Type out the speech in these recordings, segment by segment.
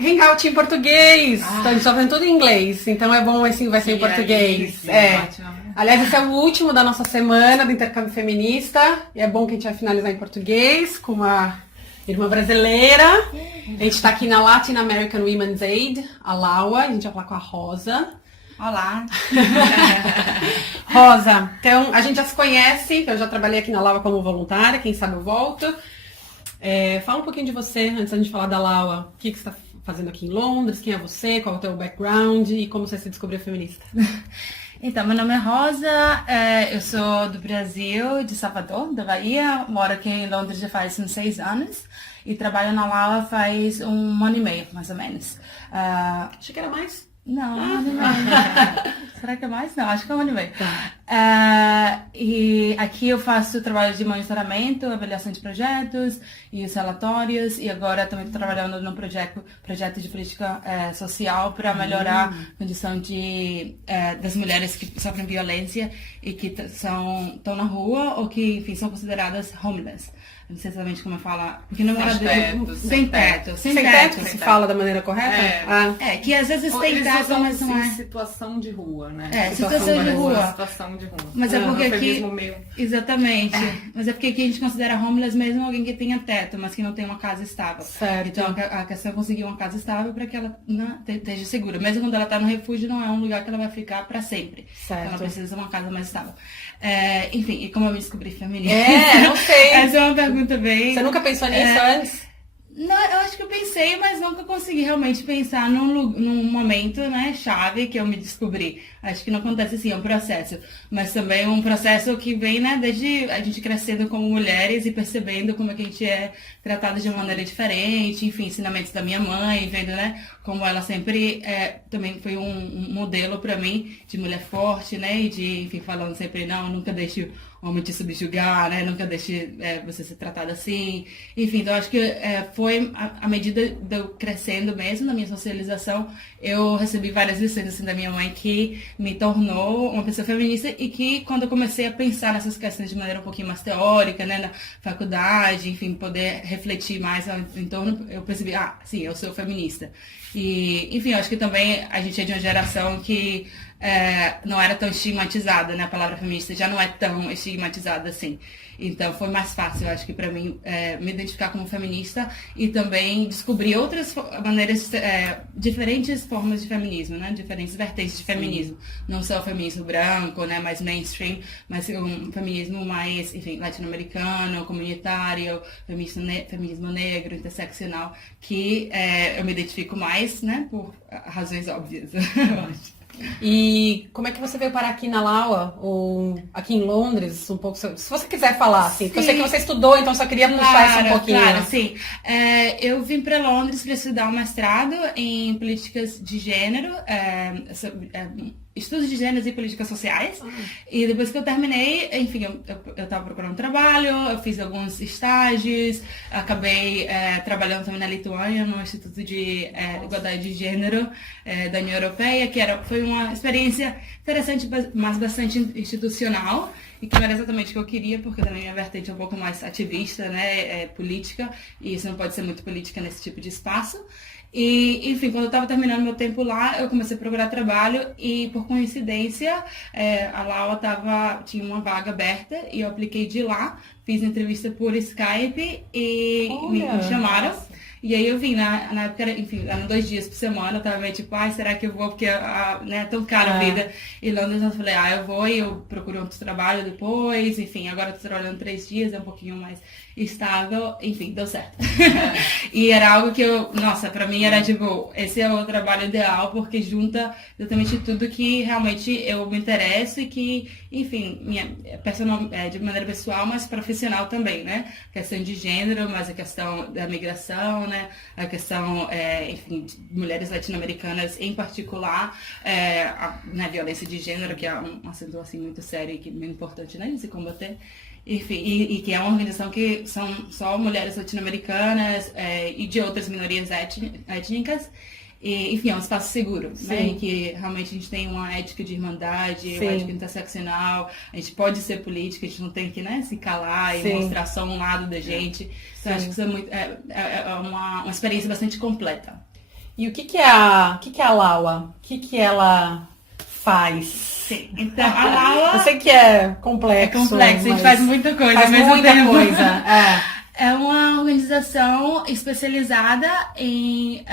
Hangout em português. Então, a gente tá vendo tudo em inglês. Então é bom, assim, vai ser em português. Ótimo. Aliás, esse é o último da nossa semana do Intercâmbio Feminista. E é bom que a gente vai finalizar em português com uma irmã brasileira. A gente tá aqui na Latin American Women's Aid, a LAWA. A gente vai falar com a Rosa. Olá. Rosa, então a gente já se conhece. Eu já trabalhei aqui na LAWA como voluntária. Quem sabe eu volto. Fala um pouquinho de você, antes da gente falar da LAWA. O que você está fazendo aqui em Londres? Quem é você? Qual é o teu background? E como você se descobriu feminista? Então, meu nome é Rosa, eu sou do Brasil, de Salvador, da Bahia. Moro aqui em Londres já faz uns 6 anos. E trabalho na LAWA faz 1 ano e meio, mais ou menos. Achei que era mais. Não, 1 ano e meio. Será que é mais? Não, acho que é 1 ano e meio. E aqui eu faço trabalho de monitoramento, avaliação de projetos e os relatórios. E agora também estou trabalhando num projeto de política social para melhorar a condição das mulheres que sofrem violência e que estão na rua ou que, enfim, são consideradas homeless. Não sei exatamente como eu falo, porque não era sem teto. Sem teto, se fala da maneira correta? Que às vezes tem teto, mas não é. Situação de rua, né? Situação de rua. Situação de rua. Mas é porque aqui. Meio... Exatamente. Mas é porque aqui a gente considera homeless mesmo alguém que tenha teto, mas que não tem uma casa estável. Certo. Então a questão é conseguir uma casa estável para que ela esteja segura. Mesmo quando ela está no refúgio, não é um lugar que ela vai ficar para sempre. Certo. Ela precisa de uma casa mais estável. Enfim, e como eu me descobri feminista? Não sei. Essa é uma pergunta bem... Você nunca pensou nisso antes? Não, eu acho que eu pensei, mas nunca consegui realmente pensar num momento, né, chave que eu me descobri. Acho que não acontece assim, é um processo. Mas também um processo que vem, né, desde a gente crescendo como mulheres e percebendo como é que a gente é tratada de uma maneira diferente, enfim, ensinamentos da minha mãe, vendo, né, como ela sempre também foi um modelo para mim de mulher forte, né, e de, enfim, falando sempre, não, nunca deixe o homem te subjugar, né, nunca deixe você ser tratada assim. Enfim, então acho que foi à medida de eu crescendo mesmo na minha socialização, eu recebi várias lições assim da minha mãe que me tornou uma pessoa feminista e que quando eu comecei a pensar nessas questões de maneira um pouquinho mais teórica, né, na faculdade, enfim, poder refletir mais em torno, eu percebi, sim, eu sou feminista. E, enfim, eu acho que também a gente é de uma geração que não era tão estigmatizada, né? A palavra feminista já não é tão estigmatizada assim. Então foi mais fácil, eu acho que para mim, me identificar como feminista e também descobrir outras maneiras, diferentes formas de feminismo, né? Diferentes vertentes de feminismo. Não só o feminismo branco, né? Mais mainstream, mas um feminismo mais, enfim, latino-americano, comunitário, feminismo negro, interseccional, que eu me identifico mais, né? Por razões óbvias, eu acho. E como é que você veio parar aqui na LAWA, ou aqui em Londres, um pouco, se você quiser falar, assim, porque eu sei que você estudou, então só queria puxar isso um pouquinho. Claro, sim. Eu vim para Londres para estudar um mestrado em políticas de gênero, estudos de gêneros e políticas sociais. E depois que eu terminei, enfim, eu estava procurando trabalho, eu fiz alguns estágios, acabei trabalhando também na Lituânia, no Instituto de Igualdade de Gênero da União Europeia, que foi uma experiência interessante, mas bastante institucional, e que não era exatamente o que eu queria, porque também minha vertente é um pouco mais ativista, né, política, e isso não pode ser muito política nesse tipo de espaço. E, enfim, quando eu estava terminando meu tempo lá, eu comecei a procurar trabalho e, por coincidência, a LAWA tinha uma vaga aberta e eu apliquei de lá, fiz entrevista por Skype e me chamaram. Nossa. E aí eu vim, na época, enfim, eram 2 dias por semana, eu tava meio tipo, será que eu vou? Porque é tão cara a vida. E Londres eu falei, eu vou e eu procuro outro trabalho depois, enfim, agora eu tô trabalhando 3 dias, é um pouquinho mais estável, enfim, deu certo. E era algo que nossa, pra mim era tipo, esse é o trabalho ideal, porque junta exatamente tudo que realmente eu me interesso e que, enfim, de maneira pessoal, mas profissional também, né? A questão de gênero, mas a questão da migração, né? A questão, enfim, de mulheres latino-americanas em particular, na violência de gênero, que é um assunto assim muito sério e que é muito importante, né, de se combater. Enfim, e que é uma organização que são só mulheres latino-americanas e de outras minorias étnicas. E, enfim, é um espaço seguro, né? Em que realmente a gente tem uma ética de irmandade, uma ética interseccional, a gente pode ser política, a gente não tem que, né, se calar e mostrar só um lado da gente. Então, acho que isso é uma experiência bastante completa. E o que é a Laua? O que ela faz? Sim, então a Laua... Eu sei que é complexo. É complexo, a gente faz muita coisa. Faz muita coisa, É uma organização especializada em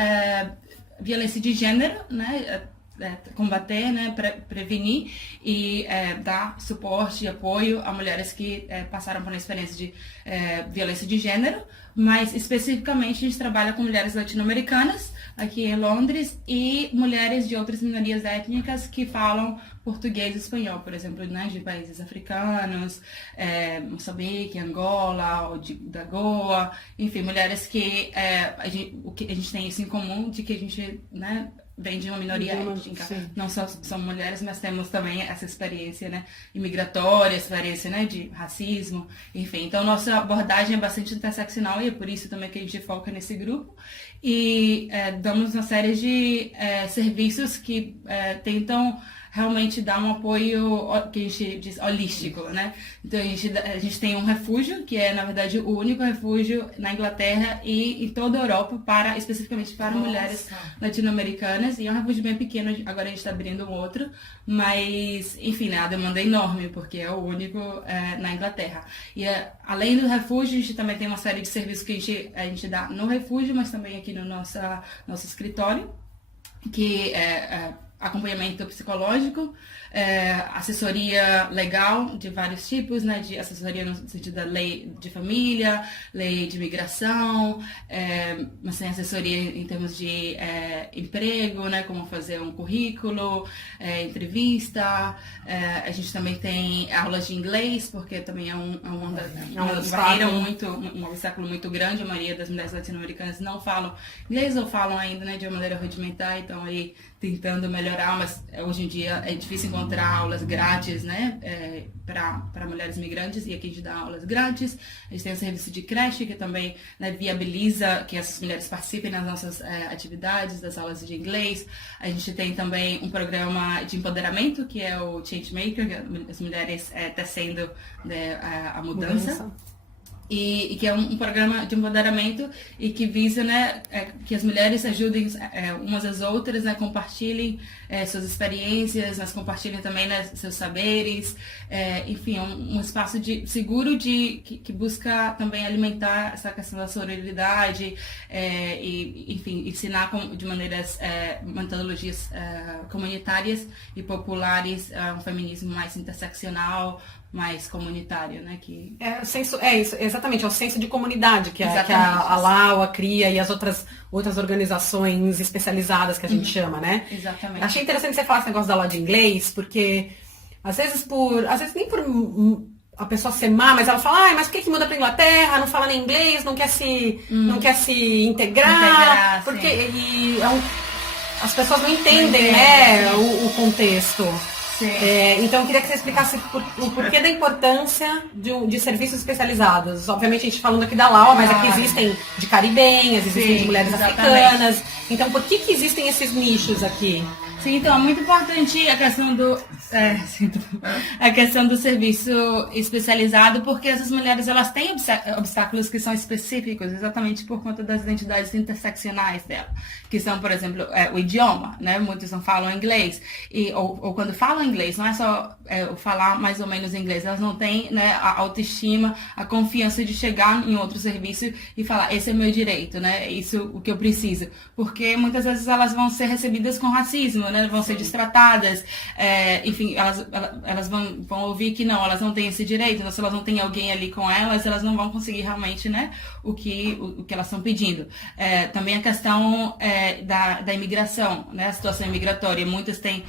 violência de gênero, né? Combater, né, prevenir e dar suporte e apoio a mulheres que passaram por uma experiência de violência de gênero, mas especificamente a gente trabalha com mulheres latino-americanas aqui em Londres e mulheres de outras minorias étnicas que falam português e espanhol, por exemplo, né, de países africanos, Moçambique, Angola, ou da Goa, enfim, mulheres que a gente tem isso em comum, de que a gente, né, vem de uma minoria étnica. Sim. Não só são mulheres, mas temos também essa experiência, né, imigratória, experiência, né, de racismo, enfim. Então, nossa abordagem é bastante interseccional e é por isso também que a gente foca nesse grupo. E damos uma série de serviços que tentam realmente dar um apoio que a gente diz holístico, né? Então a gente tem um refúgio, que é, na verdade, o único refúgio na Inglaterra e em toda a Europa, especificamente para mulheres latino-americanas. E é um refúgio bem pequeno, agora a gente está abrindo um outro. Mas, enfim, né, a demanda é enorme, porque é o único na Inglaterra. E além do refúgio, a gente também tem uma série de serviços que a gente dá no refúgio, mas também aqui no nosso escritório, que acompanhamento psicológico, assessoria legal de vários tipos, né, de assessoria no sentido da lei de família, lei de imigração, mas tem assessoria em termos de emprego, né, como fazer um currículo, entrevista, a gente também tem aulas de inglês, porque também é uma barreira um obstáculo muito grande, a maioria das mulheres latino-americanas não falam inglês ou falam ainda, né, de uma maneira rudimentar, então aí tentando melhorar, mas hoje em dia é difícil encontrar aulas grátis, né, para mulheres migrantes, e aqui a gente dá aulas grátis. A gente tem o serviço de creche, que também, né, viabiliza que essas mulheres participem nas nossas atividades, das aulas de inglês. A gente tem também um programa de empoderamento, que é o Changemaker, que as mulheres tecendo, né, a mudança. E que é um programa de empoderamento e que visa, né, que as mulheres ajudem umas às outras, né, compartilhem suas experiências, mas compartilhem também, né, seus saberes, enfim, um espaço seguro que busca também alimentar essa questão da sororidade e, enfim, ensinar de maneiras, metodologias comunitárias e populares, um feminismo mais interseccional, mais comunitário, né? Isso, exatamente, é o senso de comunidade que a Laua cria e as outras organizações especializadas que a gente chama, né? Exatamente. Achei interessante você falar esse negócio da aula de inglês, porque às vezes nem por a pessoa ser má, mas ela fala, mas por que muda pra Inglaterra, não fala nem inglês, não quer se integrar, porque as pessoas não entendem, né, o contexto. Então eu queria que você explicasse o porquê da importância de serviços especializados. Obviamente a gente falando aqui da Laua, mas aqui existem de caribenhas, existem de mulheres africanas. Então por que existem esses nichos aqui? Sim, então é muito importante a questão do serviço especializado, porque essas mulheres elas têm obstáculos que são específicos exatamente por conta das identidades interseccionais dela, que são, por exemplo, o idioma, né? Muitos não falam inglês, ou quando falam inglês, não é só falar mais ou menos inglês, elas não têm, né, a autoestima, a confiança de chegar em outro serviço e falar, esse é meu direito, né? Isso o que eu preciso, porque muitas vezes elas vão ser recebidas com racismo, né? Vão ser destratadas, enfim, elas vão ouvir que não, elas não têm esse direito, então se elas não têm alguém ali com elas não vão conseguir realmente, né, o que elas estão pedindo. Também a questão da imigração, né, a situação imigratória, muitas têm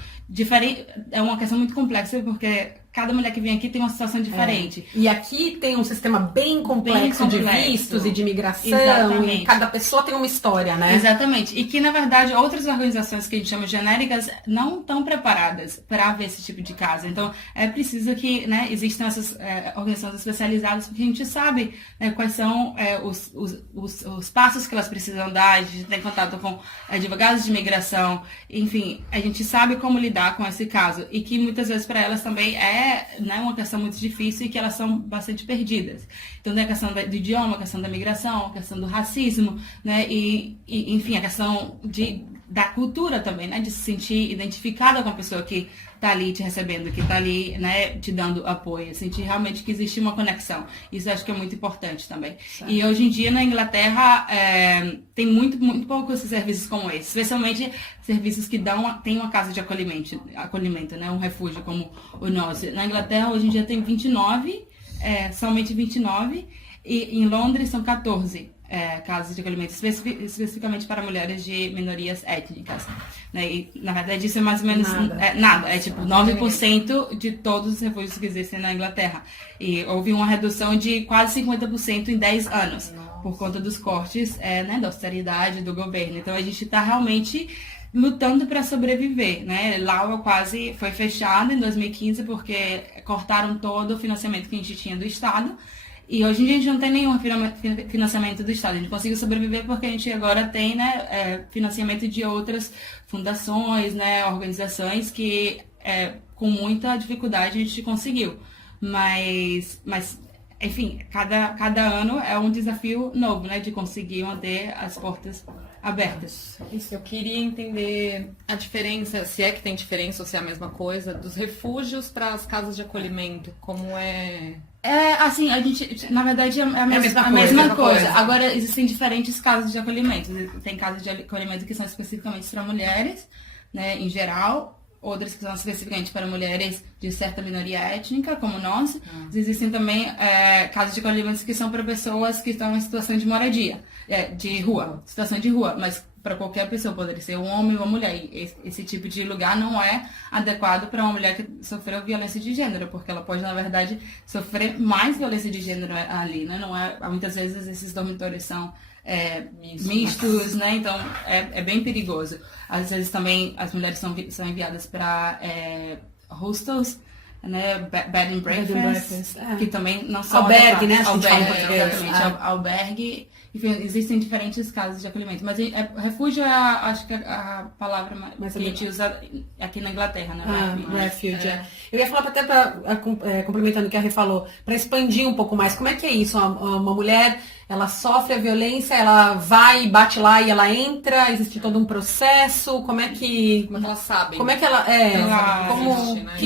é uma questão muito complexa, porque cada mulher que vem aqui tem uma situação diferente. E aqui tem um sistema bem complexo de vistos e de imigração. Exatamente. E cada pessoa tem uma história, né? Exatamente. E que, na verdade, outras organizações que a gente chama genéricas não estão preparadas para ver esse tipo de caso. Então, é preciso que, né, existam essas organizações especializadas, porque a gente sabe, né, quais são os passos que elas precisam dar. A gente tem contato com advogados de imigração. Enfim, a gente sabe como lidar lidar com esse caso e que muitas vezes para elas também é, né, uma questão muito difícil e que elas são bastante perdidas. Então tem a questão do idioma, a questão da migração, a questão do racismo, né, e enfim, a questão da cultura também, né, de se sentir identificada com a pessoa que está ali te recebendo, que está ali, né, te dando apoio, sentir realmente que existe uma conexão. Isso eu acho que é muito importante também. Certo. E hoje em dia na Inglaterra tem muito poucos serviços como esse, especialmente serviços que tem uma casa de acolhimento, né, um refúgio como o nosso. Na Inglaterra hoje em dia tem 29, somente 29, e em Londres são 14. Casas de acolhimento, especificamente para mulheres de minorias étnicas. Né? E, na verdade, isso é mais ou menos nada. É tipo 9% de todos os refúgios que existem na Inglaterra. E houve uma redução de quase 50% em 10 anos, por conta dos cortes, né, da austeridade do governo. Então, a gente está realmente lutando para sobreviver, né? Laua quase foi fechada em 2015 porque cortaram todo o financiamento que a gente tinha do Estado. E hoje em dia a gente não tem nenhum financiamento do Estado. A gente conseguiu sobreviver porque a gente agora tem, né, financiamento de outras fundações, né, organizações que com muita dificuldade a gente conseguiu. Mas enfim, cada ano é um desafio novo, né, de conseguir manter as portas abertas. Isso, eu queria entender a diferença, se é que tem diferença ou se é a mesma coisa, dos refúgios para as casas de acolhimento, como é... Assim, a gente, na verdade, é a mesma coisa. Agora, existem diferentes casas de acolhimento. Tem casas de acolhimento que são especificamente para mulheres, né, em geral. Outras que são especificamente para mulheres de certa minoria étnica, como nós. Existem também casas de acolhimento que são para pessoas que estão em situação de moradia, de rua, situação de rua, mas para qualquer pessoa, poderia ser um homem ou uma mulher. E esse tipo de lugar não é adequado para uma mulher que sofreu violência de gênero, porque ela pode, na verdade, sofrer mais violência de gênero ali, né? Não é, muitas vezes esses dormitórios são mistos, né? Então é bem perigoso. Às vezes também as mulheres são enviadas para hostels, né? Bed and breakfast, que também não são albergue, né? Albergue. Enfim, existem diferentes casas de acolhimento, mas refúgio acho que é a palavra mais que a gente usa aqui na Inglaterra, né? Refuge. Eu ia falar até complementando o que a Rê falou, para expandir um pouco mais, como é que é isso? Uma mulher, ela sofre a violência, ela vai, bate lá e ela entra, existe todo um processo, como é que ela sabe? Como é que ela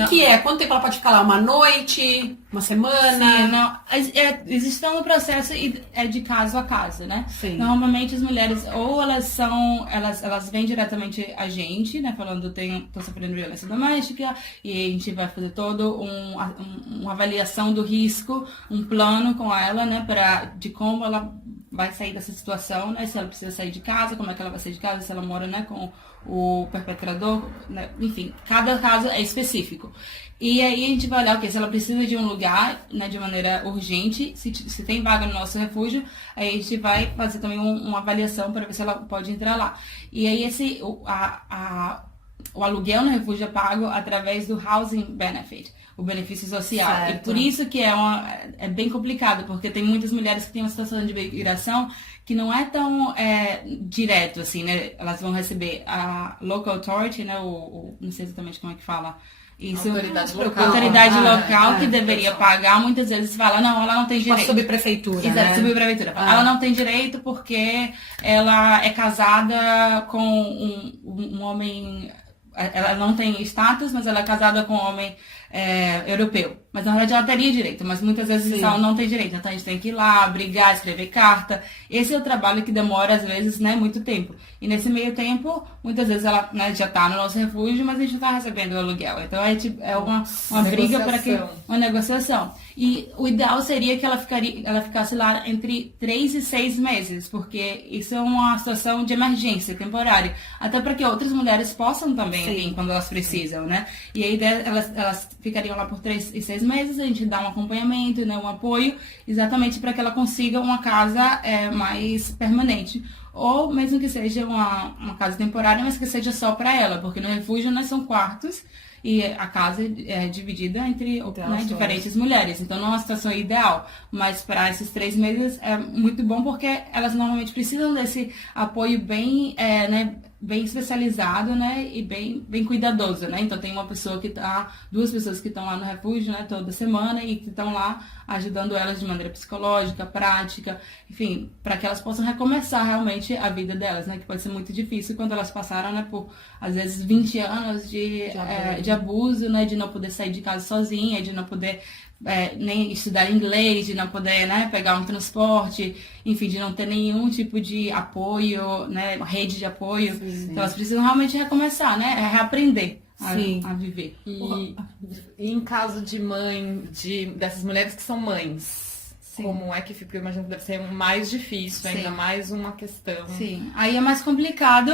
que é? Quanto tempo ela pode ficar lá? Uma noite? Uma semana? Sim, existe um processo e é de caso a caso, né? Sim. Normalmente as mulheres, ou elas vêm diretamente a gente, né? Falando, tô sofrendo violência doméstica, e a gente vai fazer todo uma avaliação do risco, um plano com ela, né? De como ela vai sair dessa situação, né? Se ela precisa sair de casa, como é que ela vai sair de casa, se ela mora, né, com o perpetrador, né? Enfim, cada caso é específico. E aí a gente vai olhar se ela precisa de um lugar, né, de maneira urgente, se tem vaga no nosso refúgio, aí a gente vai fazer também uma avaliação para ver se ela pode entrar lá. E aí o aluguel no refúgio é pago através do Housing Benefit, o benefício social. Certo. E por isso que é bem complicado, porque tem muitas mulheres que têm uma situação de migração que não é tão direto, assim, né? Elas vão receber a Local Authority, né? Não sei exatamente como é que fala. Isso, autoridade local que deveria pagar, muitas vezes fala, não, ela não tem direito. A subprefeitura, exato, né? Subprefeitura. Ela não tem direito porque ela é casada com um homem, ela não tem status, mas ela é casada com um homem europeu. Mas na verdade ela teria direito, mas muitas vezes ela não tem direito. Então a gente tem que ir lá, brigar, escrever carta. Esse é o trabalho que demora, às vezes, né, muito tempo. E nesse meio tempo, muitas vezes ela, né, já está no nosso refúgio, mas a gente está recebendo o aluguel. Então é uma briga para que. Uma negociação. E o ideal seria que ela ficasse lá entre 3 e 6 meses, porque isso é uma situação de emergência temporária. Até para que outras mulheres possam também vir quando elas precisam, né? E aí elas ficariam lá por 3 e 6 meses, a gente dá um acompanhamento, né, um apoio, exatamente para que ela consiga uma casa mais permanente. Ou mesmo que seja uma casa temporária, mas que seja só para ela, porque no refúgio nós são quartos e a casa é dividida entre diferentes mulheres. Então não é uma situação ideal, mas para esses 3 meses é muito bom porque elas normalmente precisam desse apoio bem bem especializado, né, e bem cuidadoso, né? Então tem duas pessoas que estão lá no refúgio, né, toda semana e que estão lá ajudando elas de maneira psicológica, prática, enfim, para que elas possam recomeçar realmente a vida delas, né? Que pode ser muito difícil quando elas passaram, né, por às vezes 20 anos de abuso, né, de não poder sair de casa sozinha, de não poder nem estudar inglês, de não poder, né, pegar um transporte, enfim, de não ter nenhum tipo de apoio, né, rede de apoio. Sim. Então elas precisam realmente recomeçar, né, reaprender a viver. E em caso de dessas mulheres que são mães, como é que fica? Eu imagino que deve ser mais difícil, ainda mais uma questão. Sim, aí é mais complicado,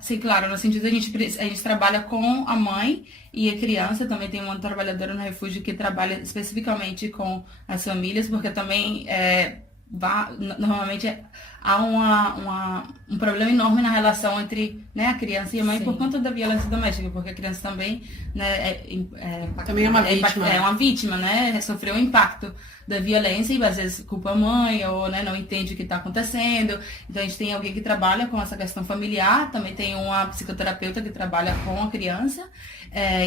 sim, claro, no sentido a gente trabalha com a mãe e a criança, também tem uma trabalhadora no refúgio que trabalha especificamente com as famílias, porque também normalmente há um problema enorme na relação entre, né, a criança e a mãe. Sim. Por conta da violência doméstica, porque a criança também, né, também é uma vítima. É uma vítima, né, sofreu um impacto da violência e às vezes culpa a mãe ou, né, não entende o que está acontecendo. Então a gente tem alguém que trabalha com essa questão familiar, também tem uma psicoterapeuta que trabalha com a criança,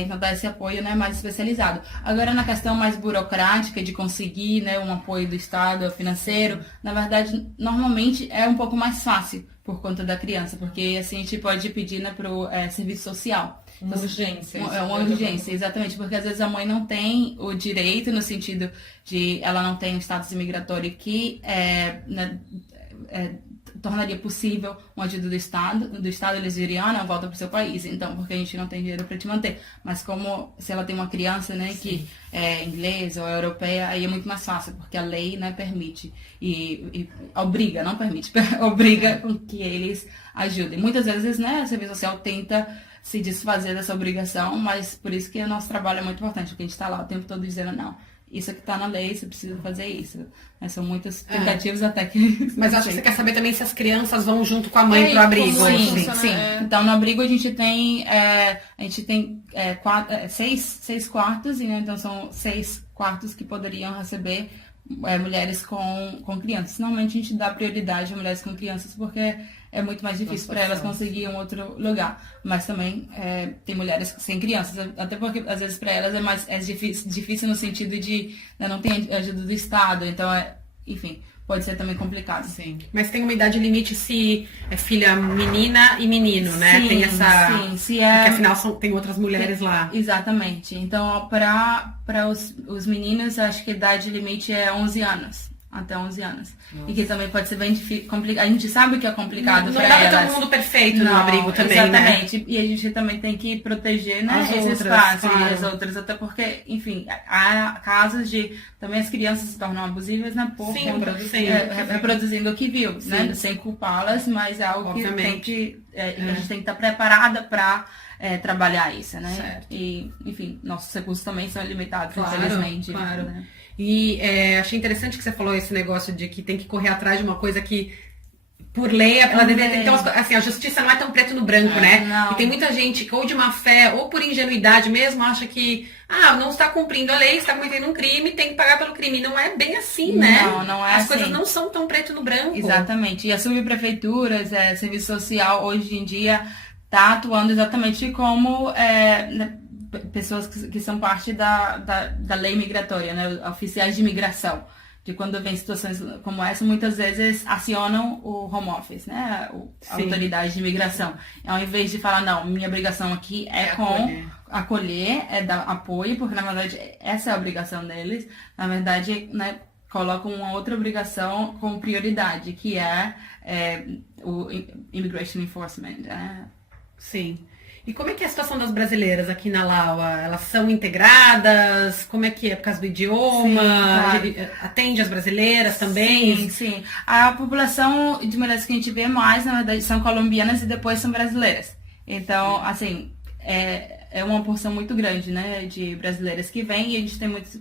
então dá esse apoio, né, mais especializado. Agora na questão mais burocrática de conseguir, né, um apoio do Estado financeiro, na verdade normalmente é um pouco mais fácil por conta da criança, porque assim a gente pode pedir, né, para o serviço social. Uma urgência. Uma urgência, exatamente, porque às vezes a mãe não tem o direito, no sentido de ela não tem um status imigratório que tornaria possível uma ajuda do Estado eles diriam, não, volta para o seu país, então, porque a gente não tem dinheiro para te manter. Mas como se ela tem uma criança, né, que é inglesa ou europeia, aí é muito mais fácil, porque a lei, né, permite e obriga, não permite, obriga com que eles ajudem. Muitas vezes, né, o serviço social tenta se desfazer dessa obrigação, mas por isso que o nosso trabalho é muito importante, porque a gente está lá o tempo todo dizendo, não, isso aqui está na lei, você precisa fazer isso. São muitas tentativas até que... Mas acho que você quer saber também se as crianças vão junto com a mãe pro abrigo. Sim. Então, no abrigo a gente tem, seis quartos, né? Então são 6 quartos que poderiam receber mulheres com crianças. Normalmente a gente dá prioridade a mulheres com crianças porque é muito mais difícil para elas conseguir um outro lugar. Mas também tem mulheres sem crianças, até porque às vezes para elas é difícil no sentido de não ter ajuda do Estado, então enfim, pode ser também complicado. Sim. Mas tem uma idade limite se é filha menina e menino, né? Sim, tem essa. Sim, se porque afinal tem outras mulheres lá. Exatamente. Então, para os meninos, acho que a idade limite é 11 anos. Até 11 anos. Nossa. E que também pode ser bem complicado. A gente sabe que é complicado para elas. Não dá todo mundo perfeito no abrigo também, exatamente. Né? E a gente também tem que proteger, né, esse espaço e as outras. Até porque, enfim, há casos de também as crianças se tornam abusivas, né, por reproduzindo o que viu, né, sem culpá-las, mas é algo que tem que a gente tem que estar preparada para trabalhar isso, né? Certo. E, enfim, nossos recursos também são limitados, infelizmente. Claro. Né? E achei interessante que você falou esse negócio de que tem que correr atrás de uma coisa que, por lei, ela deveria ter. Então, assim, a justiça não é tão preto no branco, né? Não. E tem muita gente que, ou de má fé, ou por ingenuidade mesmo, acha que, não está cumprindo a lei, está cometendo um crime, tem que pagar pelo crime. Não é bem assim, né? Não é As assim. coisas não são tão preto no branco. Exatamente. E as subprefeituras, serviço social, hoje em dia, está atuando exatamente como pessoas que são parte da lei migratória, né? Oficiais de imigração. De quando vem situações como essa, muitas vezes acionam o home office, né? A autoridade de imigração. Ao invés de falar, não, minha obrigação aqui é acolher, é dar apoio, porque na verdade essa é a obrigação deles. Na verdade, né, colocam uma outra obrigação com prioridade, que é o Immigration Enforcement. Sim. E como é que é a situação das brasileiras aqui na Laua? Elas são integradas? Como é que é por causa do idioma? Sim, claro. Atende as brasileiras também? Sim. A população de mulheres que a gente vê mais, na verdade, são colombianas e depois são brasileiras. Então, assim, é uma porção muito grande, né, de brasileiras que vêm, e a gente tem muitas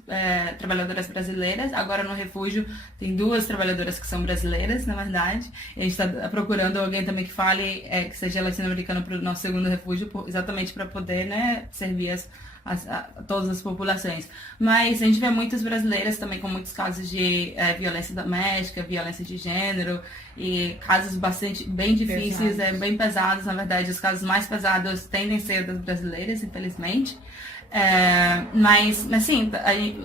trabalhadoras brasileiras. Agora no refúgio tem 2 trabalhadoras que são brasileiras, na verdade. E a gente está procurando alguém também que fale, que seja latino-americano para o nosso segundo refúgio, exatamente para poder, né, servir todas as populações. Mas a gente vê muitas brasileiras também com muitos casos de violência doméstica, violência de gênero e casos bem difíceis, bem pesados. Na verdade, os casos mais pesados tendem a ser das brasileiras, infelizmente. Mas sim,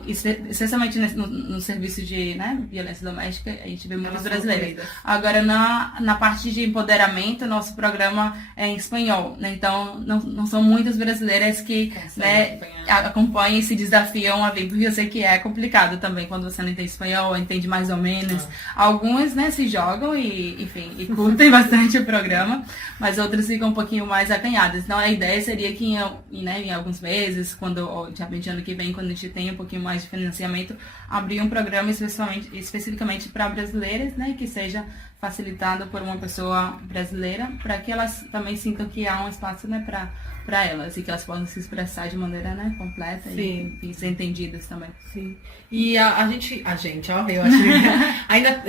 especialmente no serviço de, né, violência doméstica, a gente vê muitas brasileiras. Agora, na parte de empoderamento, nosso programa é em espanhol, né? Então não são muitas brasileiras que, né, acompanham e se desafiam a vir, porque eu sei que é complicado também quando você não entende espanhol, entende mais ou menos. Algumas, né, se jogam e curtem bastante o programa, mas outras ficam um pouquinho mais acanhadas. Então a ideia seria que em alguns meses, de repente ano que vem, quando a gente tem um pouquinho mais de financiamento, abrir um programa especificamente para brasileiras, né, que seja facilitado por uma pessoa brasileira, para que elas também sintam que há um espaço, né, para elas e que elas possam se expressar de maneira, né, completa e ser entendidas também. Sim. E a gente, ó, eu acho que ainda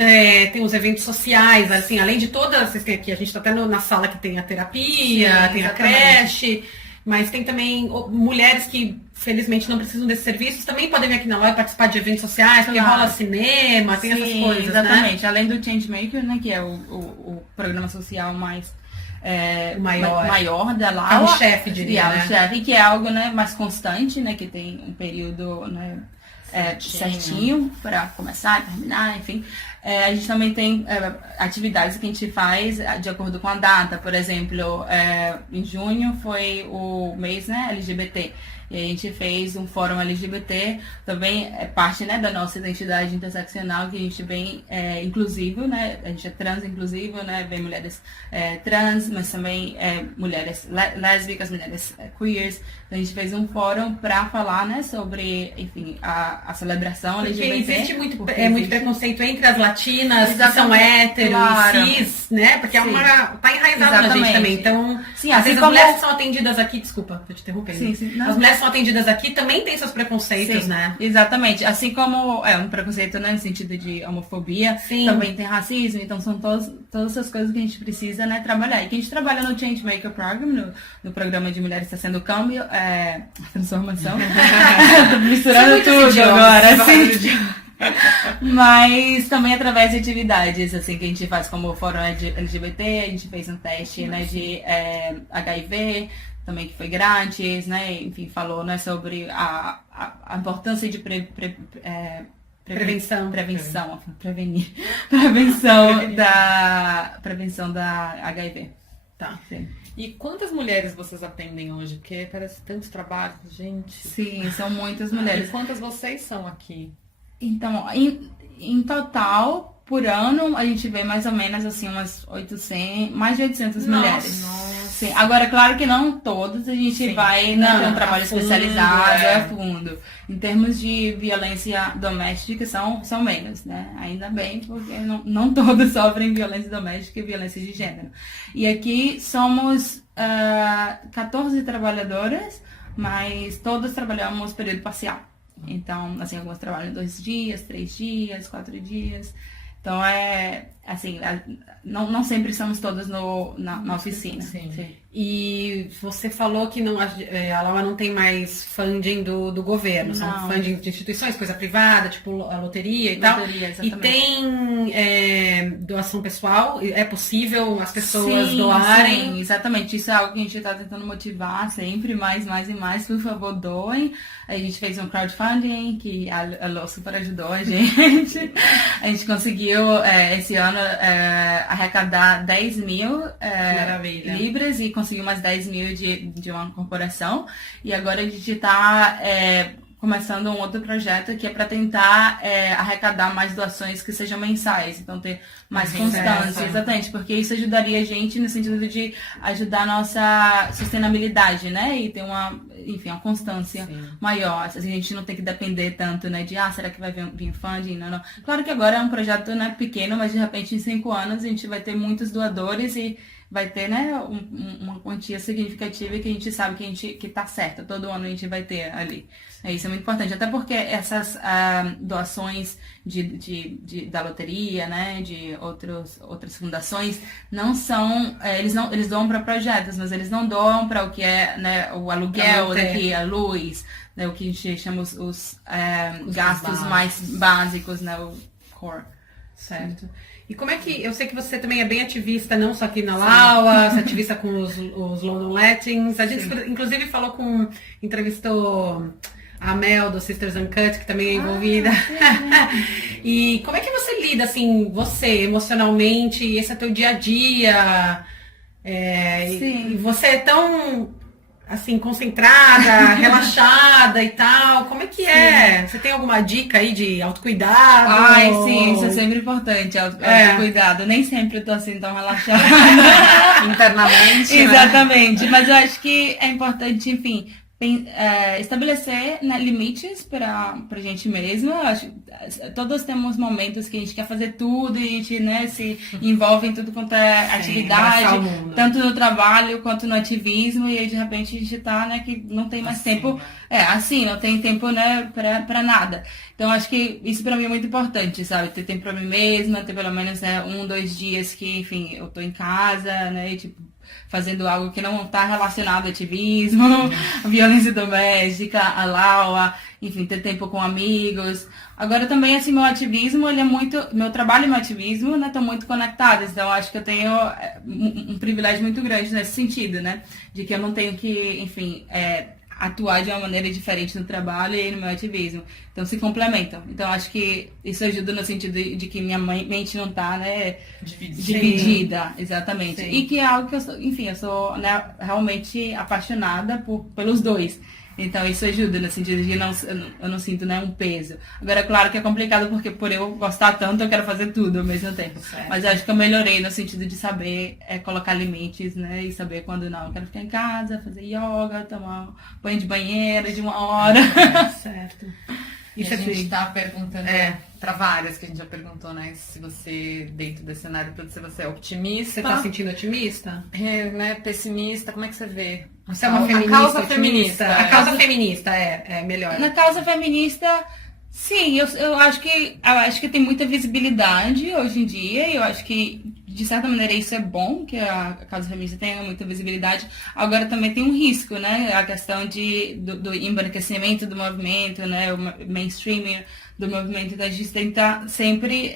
tem os eventos sociais, assim, além de todas, vocês têm aqui, a gente está até na sala que tem a terapia, tem a creche. Mas tem também mulheres que, felizmente, não precisam desses serviços, também podem vir aqui na loja participar de eventos sociais, porque rola cinema, tem essas coisas, exatamente. Né? Além do Changemaker, né, que é o programa social mais maior da Laua. Carro-chefe, diria, né? Carro-chefe, que é algo, né, mais constante, né, que tem um período, né, certinho para começar, terminar, enfim. A gente também tem atividades que a gente faz de acordo com a data. Por exemplo, em junho foi o mês, né, LGBT. E a gente fez um fórum LGBT, também é parte, né, da nossa identidade interseccional, que a gente vem inclusivo, né, a gente é trans inclusivo, né, vem mulheres trans, mas também mulheres lésbicas, mulheres queers. Então a gente fez um fórum para falar, né, sobre, enfim, a celebração LGBT. Porque existe muito preconceito entre as latinas, que são héteros, cis, né, porque tá enraizado na gente também. Então, sim, às assim vezes como... as mulheres que são atendidas aqui, desculpa, tô te interrompendo. As mulheres que são atendidas aqui também têm seus preconceitos, né? Exatamente. Assim como um preconceito, né, no sentido de homofobia, também tem racismo, então são todas essas coisas que a gente precisa, né, trabalhar. E que a gente trabalha no Changemaker Program, no programa de Mulheres Está Sendo Câmbio, transformação. Tô misturando tudo agora, assim. Mas também através de atividades assim que a gente faz, como o Fórum LGBT, a gente fez um teste, né, de HIV, também que foi grátis, né, enfim, falou, né, sobre a importância de prevenir prevenção da HIV. Tá. Sim. E quantas mulheres vocês atendem hoje? Porque parece tanto trabalho, gente. Sim, são muitas mulheres. E quantas vocês são aqui? Então, em total, por ano, a gente vê mais ou menos assim mais de 800 mulheres. Nossa. Sim. Agora, claro que não todas, a gente vai, né, ter um trabalho especializado, a fundo. Em termos de violência doméstica, são menos, né? Ainda bem, porque não todos sofrem violência doméstica e violência de gênero. E aqui somos 14 trabalhadoras, mas todas trabalhamos período parcial. Então, assim, algumas trabalham 2 dias, 3 dias, 4 dias. Então, assim, não sempre estamos todas na oficina. Sim. E você falou que a Laua não tem mais funding do governo, são funding de instituições, coisa privada, tipo a loteria e tal. Exatamente. E tem doação pessoal? É possível as pessoas doarem? Sim, exatamente. Isso é algo que a gente está tentando motivar sempre, mais e mais. Por favor, doem. A gente fez um crowdfunding que a Lô super ajudou a gente. A gente conseguiu, esse ano, arrecadar 10 mil libras e conseguiu umas 10 mil de uma corporação. E agora a gente está começando um outro projeto que é para tentar arrecadar mais doações que sejam mensais, então ter mais constância, exatamente, porque isso ajudaria a gente no sentido de ajudar a nossa sustentabilidade, né, e ter uma constância maior, assim, a gente não tem que depender tanto, né, de será que vai vir funding, não. Claro que agora é um projeto, né, pequeno, mas de repente em 5 anos a gente vai ter muitos doadores e vai ter, né, uma quantia significativa que a gente sabe que tá certa. Todo ano a gente vai ter ali. Isso é muito importante, até porque essas doações da loteria, né, de outras fundações, não são, eles doam para projetos, mas eles não doam para o que é, né, o aluguel, daqui, a luz, né, o que a gente chama os gastos mais básicos, né, o core. Certo. E como é que, eu sei que você também é bem ativista, não só aqui na Laua, você é ativista com os London Latins, a gente inclusive entrevistou a Mel do Sisters Uncut, que também é envolvida. E como é que você lida, assim, você, emocionalmente, esse é teu dia a dia? E você é tão, assim, concentrada, relaxada e tal. Como é que é? Você tem alguma dica aí de autocuidado? Ai, sim, isso é sempre importante, autocuidado. Nem sempre eu tô assim tão relaxada. Internamente, Exatamente, né? Mas eu acho que é importante, enfim, estabelecer, né, limites para a gente mesma. Acho, todos temos momentos que a gente quer fazer tudo e a gente, né, se envolve em tudo quanto é atividade, tanto no trabalho quanto no ativismo, e aí de repente a gente tá, né, que não tem mais tempo, não tem tempo, né, para nada. Então acho que isso para mim é muito importante, sabe, ter tempo para mim mesma, ter pelo menos, né, 1-2 dias que, enfim, eu tô em casa, né, e tipo, fazendo algo que não está relacionado ao ativismo, violência doméstica, a Laua, enfim, ter tempo com amigos. Agora também, assim, meu trabalho e meu ativismo, né, estão muito conectados, então acho que eu tenho um privilégio muito grande nesse sentido, né, de que eu não tenho que, enfim, atuar de uma maneira diferente no trabalho e no meu ativismo. Então se complementam. Então acho que isso ajuda no sentido de que minha mente não está, né, dividida. Exatamente. Sim. E que é algo que eu sou, né, realmente apaixonada pelos dois. Então isso ajuda no sentido de eu não sinto, né, um peso. Agora, é claro que é complicado porque por eu gostar tanto, eu quero fazer tudo ao mesmo tempo. Certo. Mas eu acho que eu melhorei no sentido de saber colocar limites, né, e saber quando não. Eu quero ficar em casa, fazer yoga, tomar banho de banheira de 1 hora. Certo. Isso a gente tá perguntando para várias que a gente já perguntou, né? Se você, dentro desse cenário todo, se você é otimista. Você tá sentindo otimista? Né? Pessimista, como é que você vê? Você é uma feminista? A causa feminista. A causa feminista é melhor. Na causa feminista, sim, eu acho que tem muita visibilidade hoje em dia, e eu acho que de certa maneira isso é bom, que a causa feminista tenha muita visibilidade. Agora também tem um risco, né? A questão do embranquecimento do movimento, né? O mainstreaming do movimento. Então a gente tenta sempre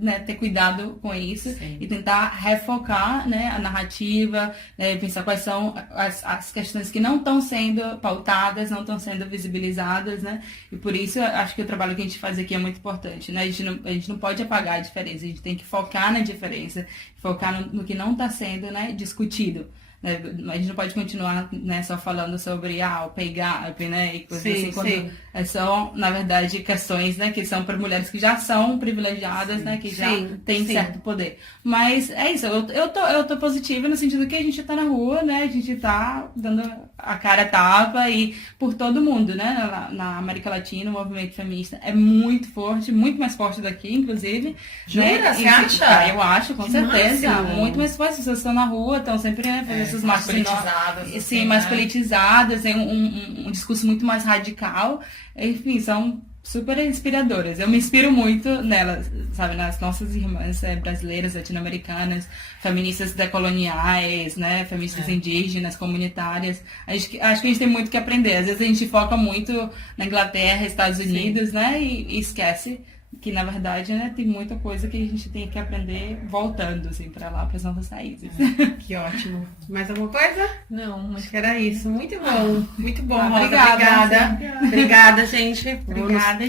né, ter cuidado com isso. Sim. E tentar refocar, né, a narrativa, né, pensar quais são as questões que não estão sendo pautadas, não estão sendo visibilizadas, né? E por isso eu acho que o trabalho que a gente faz aqui é muito importante, né? A gente não pode apagar a diferença, a gente tem que focar na diferença, focar no que não está sendo, né, discutido. A gente não pode continuar, né, só falando sobre o pay gap, né, e coisas assim, quando são, na verdade, questões, né, que são para mulheres que já são privilegiadas, né, que já têm certo poder. Mas é isso, eu tô positiva no sentido que a gente tá na rua, né, a gente tá dando a cara a tapa e por todo mundo, né, na América Latina, o movimento feminista é muito forte, muito mais forte daqui, inclusive. Jura? Né? Você acha? Eu acho, com certeza. Muito mais forte, as pessoas estão na rua, estão sempre, né, fazendo mais politizadas. Sim, assim, mais politizadas, tem um discurso muito mais radical. Enfim, são super inspiradoras. Eu me inspiro muito nelas, sabe, nas nossas irmãs brasileiras, latino-americanas, feministas decoloniais, né, feministas indígenas, comunitárias. Acho que a gente tem muito que aprender. Às vezes a gente foca muito na Inglaterra, Estados Unidos, né, e esquece que, na verdade, né, tem muita coisa que a gente tem que aprender voltando, assim, pra lá, para as nossas raízes. Que ótimo. Mais alguma coisa? Não, acho que era isso. Muito bom. Muito bom, Rosa. Obrigada. Obrigada, gente. Obrigada.